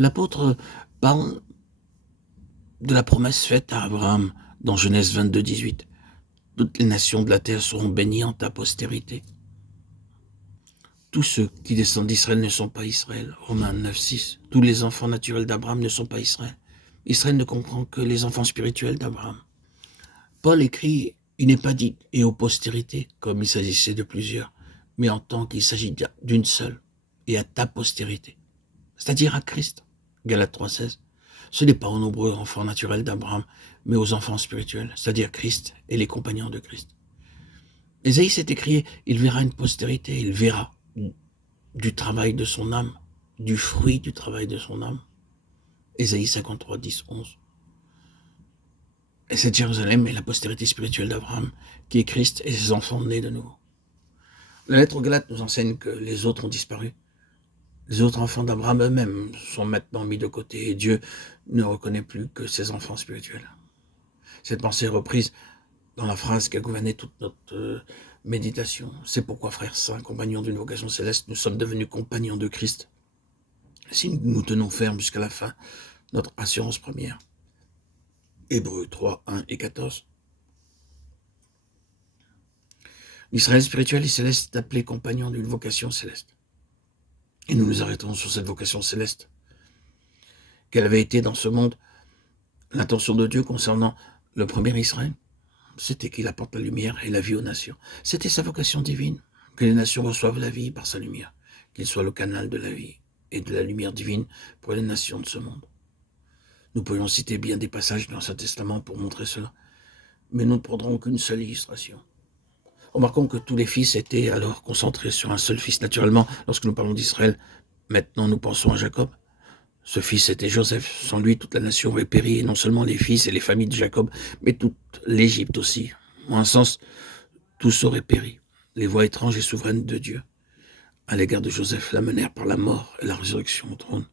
L'apôtre parle de la promesse faite à Abraham dans Genèse 22, 18. Toutes les nations de la terre seront bénies en ta postérité. Tous ceux qui descendent d'Israël ne sont pas Israël. Romains 9, 6. Tous les enfants naturels d'Abraham ne sont pas Israël. Israël ne comprend que les enfants spirituels d'Abraham. Paul écrit, il n'est pas dit et aux postérités, comme il s'agissait de plusieurs, mais en tant qu'il s'agit d'une seule, et à ta postérité, c'est-à-dire à Christ. Galates 3, 16. Ce n'est pas aux nombreux enfants naturels d'Abraham, mais aux enfants spirituels, c'est-à-dire Christ et les compagnons de Christ. Ésaïe s'est écrit, il verra une postérité, il verra du travail de son âme, du fruit du travail de son âme. Ésaïe 53, 10, 11. Et cette Jérusalem est la postérité spirituelle d'Abraham, qui est Christ et ses enfants nés de nouveau. La lettre aux Galates nous enseigne que les autres ont disparu. Les autres enfants d'Abraham eux-mêmes sont maintenant mis de côté et Dieu ne reconnaît plus que ses enfants spirituels. Cette pensée est reprise dans la phrase qui a gouverné toute notre méditation. C'est pourquoi, frères saints, compagnons d'une vocation céleste, nous sommes devenus compagnons de Christ. Si nous tenons ferme jusqu'à la fin, notre assurance première. Hébreux 3, 1 et 14. L'Israël spirituel et céleste est appelé compagnon d'une vocation céleste. Et nous nous arrêtons sur cette vocation céleste. Quelle avait été dans ce monde l'intention de Dieu concernant le premier Israël? C'était qu'il apporte la lumière et la vie aux nations. C'était sa vocation divine, que les nations reçoivent la vie par sa lumière, qu'il soit le canal de la vie et de la lumière divine pour les nations de ce monde. Nous pourrions citer bien des passages dans l'Ancien Testament pour montrer cela, mais nous ne prendrons qu'une seule illustration. Remarquons que tous les fils étaient alors concentrés sur un seul fils. Naturellement, lorsque nous parlons d'Israël, maintenant nous pensons à Jacob. Ce fils était Joseph. Sans lui, toute la nation aurait péri, et non seulement les fils et les familles de Jacob, mais toute l'Égypte aussi. En un sens, tous auraient péri. Les voies étranges et souveraines de Dieu à l'égard de Joseph l'amenèrent par la mort et la résurrection au trône.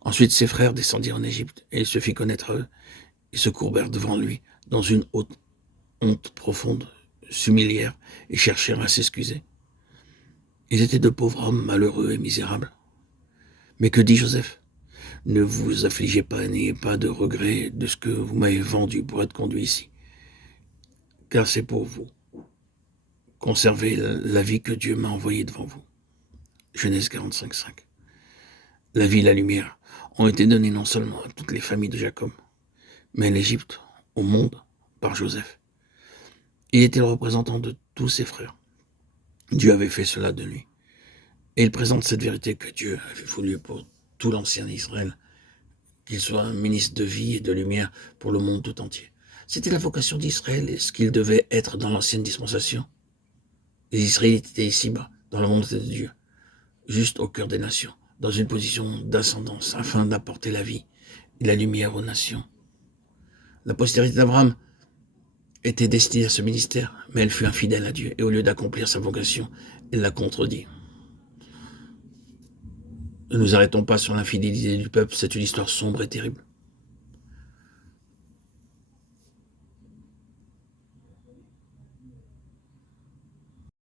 Ensuite, ses frères descendirent en Égypte, et il se fit connaître à eux. Ils se courbèrent devant lui, dans une haute honte profonde, s'humilièrent et cherchèrent à s'excuser. Ils étaient de pauvres hommes malheureux et misérables. Mais que dit Joseph? Ne vous affligez pas, n'ayez pas de regret de ce que vous m'avez vendu pour être conduit ici. Car c'est pour vous. Conservez la vie que Dieu m'a envoyée devant vous. Genèse 45, 5. La vie et la lumière ont été données non seulement à toutes les familles de Jacob, mais à l'Égypte, au monde, par Joseph. Il était le représentant de tous ses frères. Dieu avait fait cela de lui. Et il présente cette vérité que Dieu avait voulu pour tout l'ancien Israël, qu'il soit un ministre de vie et de lumière pour le monde tout entier. C'était la vocation d'Israël et ce qu'il devait être dans l'ancienne dispensation. Les Israélites étaient ici-bas, dans le monde de Dieu, juste au cœur des nations, dans une position d'ascendance, afin d'apporter la vie et la lumière aux nations. La postérité d'Abraham était destinée à ce ministère, mais elle fut infidèle à Dieu, et au lieu d'accomplir sa vocation, elle l'a contredit. Ne nous arrêtons pas sur l'infidélité du peuple, c'est une histoire sombre et terrible.